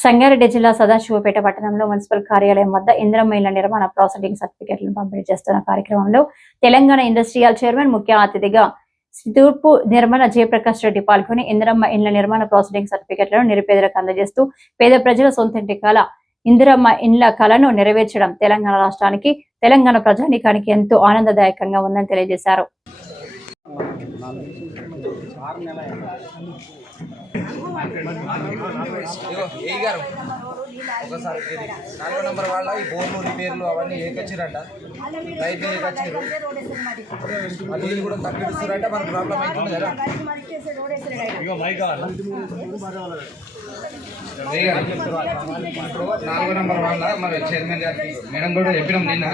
సంగారెడ్డి జిల్లా సదాశివపేట పట్టణంలో మున్సిపల్ కార్యాలయం వద్ద ఇంద్రమ్మ ఇళ్ళ నిర్మాణ ప్రాసెసింగ్ సర్టిఫికెట్లను పంపిణీ చేస్తున్న కార్యక్రమంలో తెలంగాణ ఇండస్ట్రియల్ చైర్మన్ ముఖ్య అతిథిగా తూర్పు నిర్మల జయప్రకాష్ రెడ్డి పాల్గొని ఇందిరమ్మ ఇళ్ళ నిర్మాణ ప్రాసెసింగ్ సర్టిఫికెట్లను నిరుపేదలకు అందజేస్తూ పేద ప్రజల సొంతింటి కళ ఇందిరమ్మ ఇండ్ల కళను నెరవేర్చడం తెలంగాణ రాష్ట్రానికి తెలంగాణ ప్రజానీకానికి ఎంతో ఆనందదాయకంగా ఉందని తెలియజేశారు. ఏ గారు ఒకసారి నాలుగో నెంబర్ వాళ్ళ ఈ బోర్లు రిపేర్లు అవన్నీ ఏకొచ్చిరంట. రైతు ఏకొచ్చారు? వీళ్ళు కూడా ఇస్తారంటే మనకు ప్రాబ్లం అవుతుంది కదా నాలుగో నెంబర్ వాళ్ళ మరి చైర్మన్ గారికి మేడం కూడా చెప్పినాం నిన్న.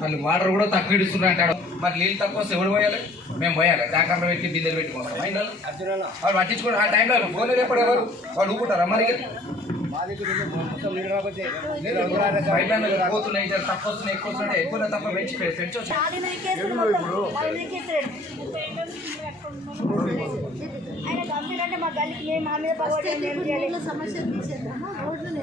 వాళ్ళు వాటర్ కూడా తక్కువ ఇస్తున్నారు అంటాడు. మరి నీళ్ళు తక్కువ వస్తే ఎవరు పోయాలి మేము పోయాలి ట్యాంకర్లో పెట్టి బిందెలు పెట్టుకోవాలి వాళ్ళు పట్టించుకోండి ఆ టైంలో పోలేదు ఎప్పుడు ఎవరు వాళ్ళు ఊపుకుంటారా మరి పైపులైన్ పోతున్నాయి జర తక్కువ వస్తున్నాయి ఎక్కువ వస్తున్నాయి ఎక్కువ తక్కువ పెంచి పెంచవచ్చు ఆయన కంప్లీట్ మా గల్లీకి మేము మా మీద పగబడి ఏం చేయాలి సమస్య తీసేద్దామా రోడ్లు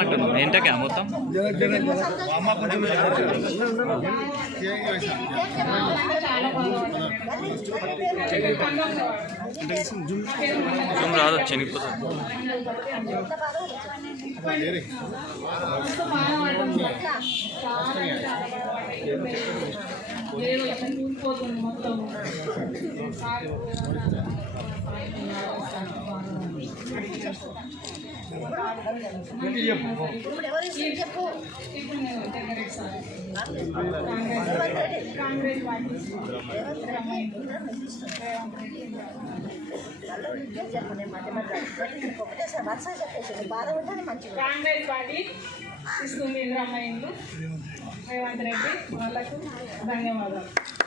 అంటున్నాం ఏంటకే మొత్తం? జూమ్ రాదు చనిపోతుంది చెప్పు కాంగ్రెస్ పార్టీ ఇస్తుంది ఇంద్రమ్మ ఇండ్లు రేవంత్ రెడ్డి వాళ్ళకు ధన్యవాదాలు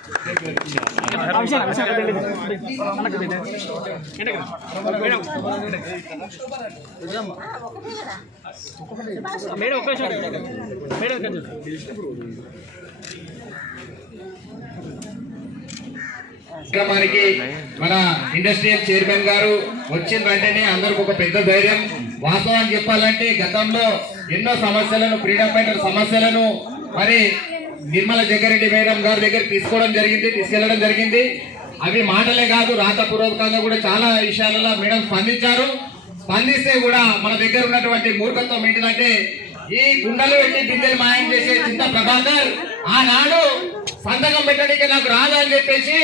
కార్యక్రమానికి మన ఇండస్ట్రియల్ చైర్మన్ గారు వచ్చిన వెంటనే అందరికి ఒక పెద్ద ధైర్యం. వాస్తవాన్ని చెప్పాలంటే గతంలో ఎన్నో సమస్యలను ఫ్రీడమ్ ఫైటర్ సమస్యలను మరి నిర్మల జగ్గారెడ్డి మేడం గారి దగ్గర తీసుకోవడం జరిగింది తీసుకెళ్ళడం జరిగింది. అవి మాటలే కాదు రాతపూర్వకంగా కూడా చాలా విషయాలలో మేడం స్పందించారు. స్పందిస్తే కూడా మన దగ్గర ఉన్నటువంటి మూర్ఖత్వం ఏంటిదంటే ఈ గుండెలు పెట్టి బిందెలు మాయం చేసే చింత ప్రభాకర్ ఆనాడు సంతకం పెట్టడానికి నాకు రాదు అని చెప్పేసి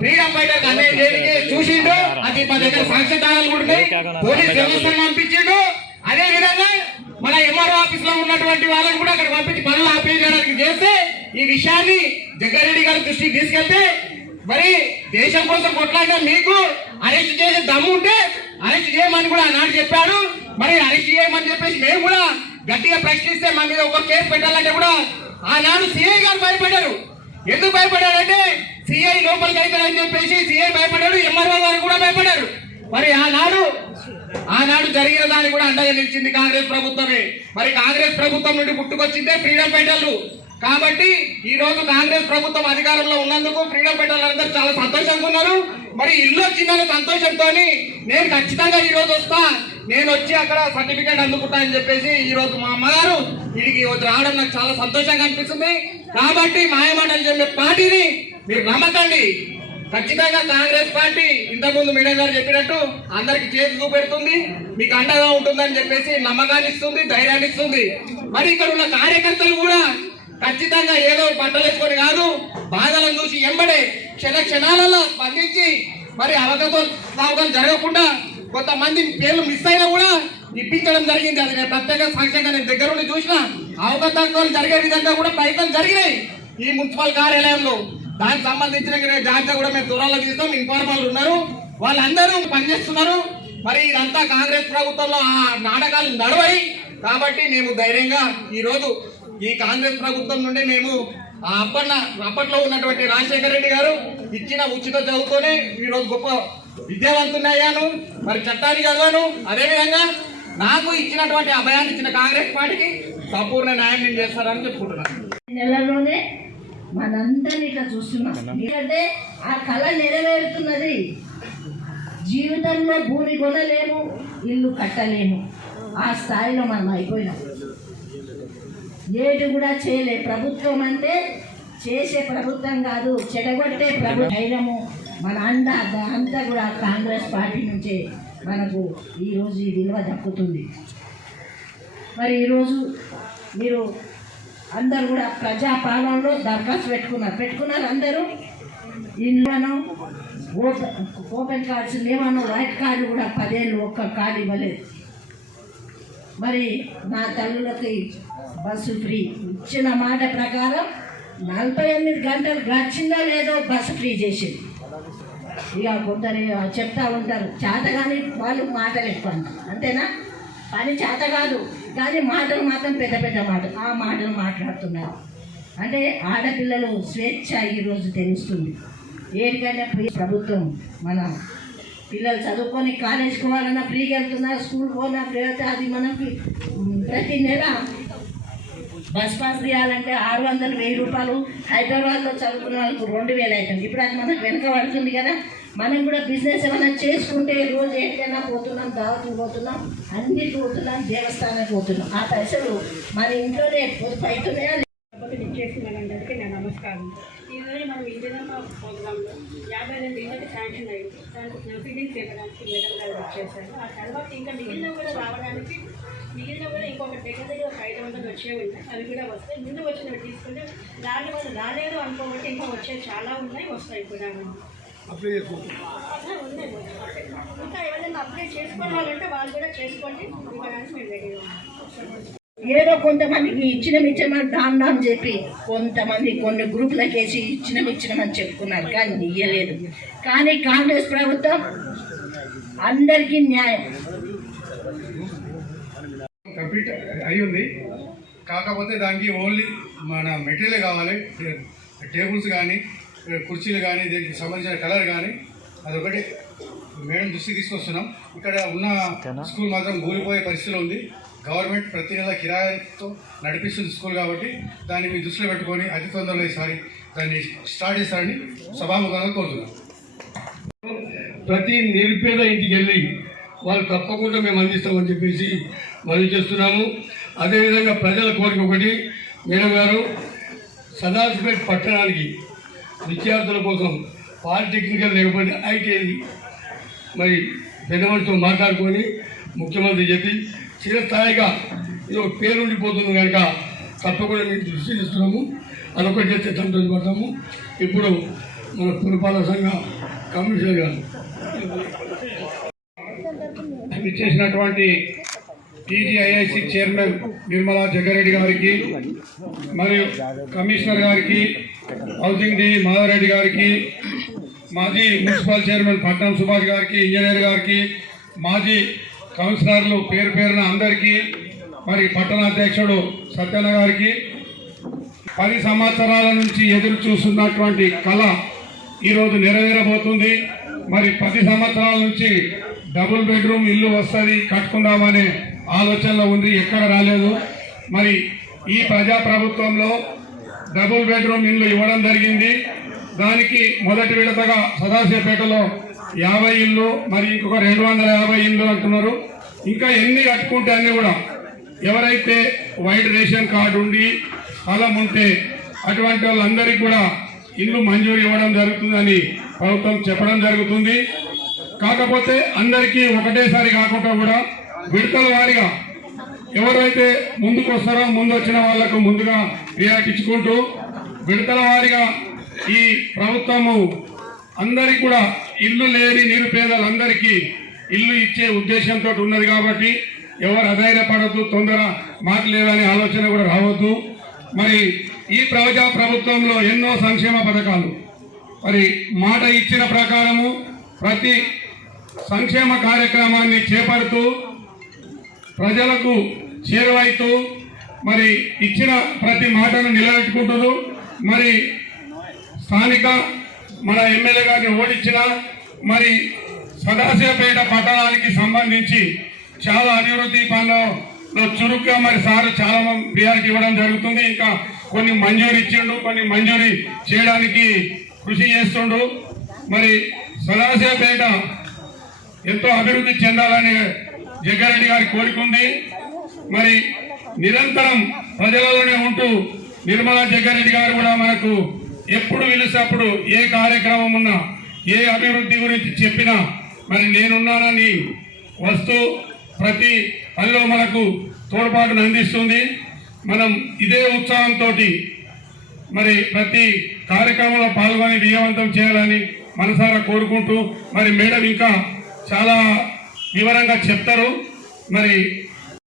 ఫ్రీడమ్ ఫైటర్ అన్యాయం చేయడానికి చూసిండు. అది మా దగ్గర సాక్ష్యాధారాలు కూడా పోలీస్ వ్యవస్థను పంపించిండు. అదే విధంగా మన ఎంఆర్ఓ ఆఫీస్లో ఉన్నటువంటి వాళ్ళని కూడా అక్కడ పంపించి పనులు ఆపేయడానికి చేస్తే ఈ విషయాన్ని జగ్గారెడ్డి గారి దృష్టికి తీసుకెళ్తే మరి దేశం కోసం కొట్లాడిన మీకు అరెస్ట్ చేసే దమ్ము ఉంటే అరెస్ట్ చేయమని కూడా ఆనాడు చెప్పాడు. మరి అరెస్ట్ చేయమని చెప్పేసి మేము కూడా గట్టిగా ప్రశ్నిస్తే మా మీద ఒక కేసు పెట్టాలంటే కూడా ఆనాడు సిఐ గారు భయపడ్డారు. ఎందుకు భయపడ్డాడంటే సిఐ లోపలికి అవుతాడని చెప్పేసి సిఐ భయపడ్డాడు ఎంఆర్ఓ గారు కూడా భయపడ్డారు. మరి ఆనాడు ఆనాడు జరిగిన దాన్ని కూడా అండగా నిలిచింది కాంగ్రెస్ ప్రభుత్వమే. మరి కాంగ్రెస్ ప్రభుత్వం నుండి పుట్టుకొచ్చిందే ఫ్రీడమ్ ఫైటర్లు. కాబట్టి ఈ రోజు కాంగ్రెస్ ప్రభుత్వం అధికారంలో ఉన్నందుకు ఫ్రీడమ్ ఫైటర్లు అందరూ చాలా సంతోషంగా ఉన్నారు. మరి ఇల్లు వచ్చిందనే సంతోషంతో నేను ఖచ్చితంగా ఈ రోజు వస్తా. నేను వచ్చి అక్కడ సర్టిఫికేట్ అందుకుంటా అని చెప్పేసి ఈ రోజు మా అమ్మగారు వీడికి రావడం నాకు చాలా సంతోషంగా అనిపిస్తుంది. కాబట్టి మాయమాటలు చెప్పే పార్టీని మీరు నమ్మకండి. ఖచ్చితంగా కాంగ్రెస్ పార్టీ ఇంతకుముందు మీడియా గారు చెప్పినట్టు అందరికి చేతి చూపెడుతుంది. మీకు అండగా ఉంటుందని చెప్పేసి నమ్మకాన్ని ఇస్తుంది ధైర్యాన్ని ఇస్తుంది. మరి ఇక్కడ ఉన్న కార్యకర్తలు కూడా ఖచ్చితంగా ఏదో బట్టలేసుకొని కాదు బాధలను చూసి ఎంబడే క్షణ క్షణాలలో స్పందించి మరి అవగతో అవగాహన జరగకుండా కొంతమంది పేర్లు మిస్ అయినా కూడా ఇప్పించడం జరిగింది. అది నేను ప్రత్యేక సాక్ష్యంగా నేను దగ్గర ఉండి చూసిన అవగతలు జరిగే విధంగా కూడా ప్రయత్నం జరిగినాయి ఈ మున్సిపల్ కార్యాలయంలో. దానికి సంబంధించిన జాగ్రత్త కూడా మేము దూరాలకు తీస్తాం. ఇన్ఫార్మర్లు ఉన్నారు. వాళ్ళందరూ పనిచేస్తున్నారు. మరి ఇదంతా కాంగ్రెస్ ప్రభుత్వంలో ఆ నాటకాలు నడవయి. కాబట్టి మేము ధైర్యంగా ఈరోజు ఈ కాంగ్రెస్ ప్రభుత్వం నుండి మేము ఆ అప్పన్న అప్పట్లో ఉన్నటువంటి రాజశేఖర రెడ్డి గారు ఇచ్చిన ఉచిత చదువుతోనే ఈరోజు గొప్ప విద్యావంతున్నయ్యాను మరి చట్టాన్ని చదివాను. అదేవిధంగా నాకు ఇచ్చినటువంటి అభయాన్ని ఇచ్చిన కాంగ్రెస్ పార్టీకి సంపూర్ణ న్యాయం నేను చేస్తారని చెప్పుకుంటున్నాను. నెలలోనే మనందరినీ ఇట్లా చూస్తున్నాం. ఎందుకంటే ఆ కళ నెరవేరుతున్నది. జీవితంలో భూమి కొనలేము ఇల్లు కట్టలేము. ఆ స్థాయిలో మనం అయిపోయినాం. ఏది కూడా చేయలే. ప్రభుత్వం అంటే చేసే ప్రభుత్వం కాదు చెడగొట్టే ప్రభు ధైర్యము మన అంద అంతా కూడా కాంగ్రెస్ పార్టీ నుంచే మనకు ఈరోజు ఈ విలువ దక్కుతుంది. మరి ఈరోజు మీరు అందరు కూడా ప్రజాపాలనలో దరఖాస్తు పెట్టుకున్నారు. పెట్టుకున్నారు అందరూ? ఇండ్లను ఓపెన్ ఓపెన్ కార్డ్స్ లేవను వైట్ కార్డు కూడా పదేళ్ళు ఒక్క కార్డు ఇవ్వలేదు. మరి నా తల్లులకి బస్సు ఫ్రీ. ఇచ్చిన మాట ప్రకారం నలభై ఎనిమిది గంటలు గడిచిందో లేదో బస్సు ఫ్రీ చేసింది. ఇక కొందరు చెప్తా ఉంటారు చేత కానీ వాళ్ళు మాటలు ఎక్కువ అంతేనా? పని చేత కాదు. కానీ మాటలు మాత్రం పెద్ద పెద్ద మాటలు. ఆ మాటలు మాట్లాడుతున్నారు. అంటే ఆడపిల్లలు స్వేచ్ఛ ఈరోజు తెలుస్తుంది. ఏడికైనా ప్రభుత్వం మన పిల్లలు చదువుకొని కాలేజ్కి పోవాలన్నా ఫ్రీగా వెళ్తున్నారు స్కూల్ పోనా ఫ్రీ అయితే అది మనకి ప్రతి నెల బస్ పాస్ తీయాలంటే ఆరు వందలు వెయ్యి రూపాయలు. హైదరాబాద్లో చదువుకున్న వాళ్ళకు రెండు వేలు అవుతుంది. ఇప్పుడు అది మనకు వెనక పడుతుంది కదా. మనం కూడా బిజినెస్ ఏమైనా చేసుకుంటే రోజు ఎక్కడైనా పోతున్నాం దావతులు పోతున్నాం అన్నిటి పోతున్నాం దేవస్థానానికి పోతున్నాం. ఆ పైసలు మన ఇంట్లోనే పొదుపు అవుతున్నాయా నా నమస్కారం. ప్రోగ్రాంలో యాభై రెండు ఇళ్ళకి శాంక్షన్ అయింది. దానికి ప్రొసీడింగ్స్ ఇవ్వడానికి మేడం గారు వచ్చేసారు ఆ తర్వాత ఇంకా మిగిలిన కూడా రావడానికి మిగిలిన కూడా ఇంకొక దగ్గర దగ్గర ఒక ఐదు వందలు వచ్చే ఉన్నాయి. అవి కూడా వస్తాయి. ముందు వచ్చినవి తీసుకుంటే రాని వాళ్ళు రాలేదు అనుకోబట్టి ఇంకా వచ్చే చాలా ఉన్నాయి వస్తాయి కూడా. అట్లా ఉన్నాయి. ఇంకా ఎవరైనా అప్లై చేసుకోవాలంటే వాళ్ళు కూడా చేసుకోండి. ఇవ్వడానికి మేము రెడీగా ఉన్నాం. ఏదో కొంతమందికి ఇచ్చిన ఇచ్చినమని దాన్ దాన్ చెప్పి కొంతమంది కొన్ని గ్రూపులకు వేసి ఇచ్చిన ఇచ్చినమని చెప్పుకున్నారు కానీ ఇయ్యలేదు. కానీ కాంగ్రెస్ ప్రభుత్వం అందరికీ న్యాయం. కంప్లీట్ అయి ఉంది కాకపోతే దానికి ఓన్లీ మన మెటీరియల్ కావాలి టేబుల్స్ కానీ కుర్చీలు కానీ దీనికి సంబంధించిన కలర్ కానీ అదొకటి. మేడం దృష్టికి తీసుకొస్తున్నాం. ఇక్కడ ఉన్న స్కూల్ మాత్రం కూలిపోయే పరిస్థితిలో ఉంది. గవర్నమెంట్ ప్రతి నెల కిరాయితో నడిపిస్తుంది స్కూల్ కాబట్టి దాన్ని మీ దృష్టిలో పెట్టుకొని అతి తొందరలో ఈసారి దాన్ని స్టార్ట్ చేస్తారని సభాముఖంగా కోరుతున్నాను ప్రతి నిరుపేద ఇంటికి వెళ్ళి వాళ్ళు తప్పకుండా మేము అందిస్తామని చెప్పేసి మనవి చేస్తున్నాము. అదేవిధంగా ప్రజల కోరిక ఒకటి మేడం గారు సదాశివపేట పట్టణానికి విద్యార్థుల కోసం పాలిటెక్నికల్ లేకపోతే ఐటీఐ మరి పెద్ద మనిషితో మాట్లాడుకొని ముఖ్యమంత్రి చెప్పి చిరస్థాయిగా ఇది ఒక పేరు ఉండిపోతుంది కనుక తప్పకుండా మీకు దృష్టి ఇస్తున్నాము అదొకటి చేస్తే సంతోషపడతాము ఇప్పుడు మన పురపాలక సంఘ కమిషనర్ గారు. ఇచ్చేసినటువంటి టీజీఐఐసి చైర్మన్ నిర్మలా జగ్గారెడ్డి గారికి మరియు కమిషనర్ గారికి హౌసింగ్ డి మాధవరెడ్డి గారికి మాజీ మున్సిపల్ చైర్మన్ పట్నం సుభాష్ గారికి ఇంజనీర్ గారికి మాజీ కౌన్సిలర్లు పేరు పేరున అందరికీ మరి పట్టణ అధ్యక్షుడు సత్యన్న గారికి పది సంవత్సరాల నుంచి ఎదురు చూస్తున్నటువంటి కళ ఈరోజు నెరవేరబోతుంది. మరి పది సంవత్సరాల నుంచి డబుల్ బెడ్రూమ్ ఇల్లు వస్తుంది కట్టుకుందామనే ఆలోచనలో ఉంది ఎక్కడ రాలేదు. మరి ఈ ప్రజా ప్రభుత్వంలో డబుల్ బెడ్రూమ్ ఇల్లు ఇవ్వడం జరిగింది. దానికి మొదటి విడతగా సదాశివపేటలో యాభై ఇల్లు మరి ఇంకొక రెండు వందల యాభై ఇళ్ళు అంటున్నారు. ఇంకా ఎన్ని కట్టుకుంటే అన్ని కూడా. ఎవరైతే వైట్ రేషన్ కార్డు ఉండి స్థలం ఉంటే అటువంటి వాళ్ళందరికీ కూడా ఇల్లు మంజూరు ఇవ్వడం జరుగుతుందని ప్రభుత్వం చెప్పడం జరుగుతుంది. కాకపోతే అందరికీ ఒకటేసారి కాకుండా కూడా విడతల వారిగా ఎవరైతే ముందుకు వస్తారో ముందు వచ్చిన వాళ్ళకు ముందుగా రియాక్ట్ ఇచ్చుకుంటూ విడతల వారిగా ఈ ప్రభుత్వము అందరికి కూడా ఇల్లు లేని నిరుపేదలందరికీ ఇల్లు ఇచ్చే ఉద్దేశంతో ఉన్నది కాబట్టి ఎవరు అధైర్యపడద్దు తొందర మాట్లాడాలనే ఆలోచన కూడా రావద్దు. మరి ఈ ప్రజా ప్రభుత్వంలో ఎన్నో సంక్షేమ పథకాలు. మరి మాట ఇచ్చిన ప్రకారము ప్రతి సంక్షేమ కార్యక్రమాన్ని చేపడుతూ ప్రజలకు చేరువైతూ మరి ఇచ్చిన ప్రతి మాటను నిలబెట్టుకుంటున్నారు మరి స్థానిక మన ఎమ్మెల్యే గారిని ఓడించిన మరి సదాశివపేట పట్టణానికి సంబంధించి చాలా అభివృద్ధి పనులలో చురుగ్గా మరి సార్ చాలా ప్రియారిటీ ఇవ్వడం జరుగుతుంది. ఇంకా కొన్ని మంజూరు ఇచ్చిండు కొన్ని మంజూరి చేయడానికి కృషి చేస్తుండు. మరి సదాశివపేట ఎంతో అభివృద్ధి చెందాలని జగ్గారెడ్డి గారి కోరిక ఉంది. మరి నిరంతరం ప్రజలలోనే ఉంటూ నిర్మలా జగ్గారెడ్డి గారు కూడా మనకు ఎప్పుడు పిలిచినప్పుడు ఏ కార్యక్రమం ఉన్నా ఏ అభివృద్ధి గురించి చెప్పినా మరి నేనున్నానని వస్తూ ప్రతి పనిలో మనకు తోడ్పాటును అందిస్తుంది. మనం ఇదే ఉత్సాహంతో మరి ప్రతి కార్యక్రమంలో పాల్గొని విజయవంతం చేయాలని మనసారా కోరుకుంటూ మరి మేడం ఇంకా చాలా వివరంగా చెప్తారు. మరి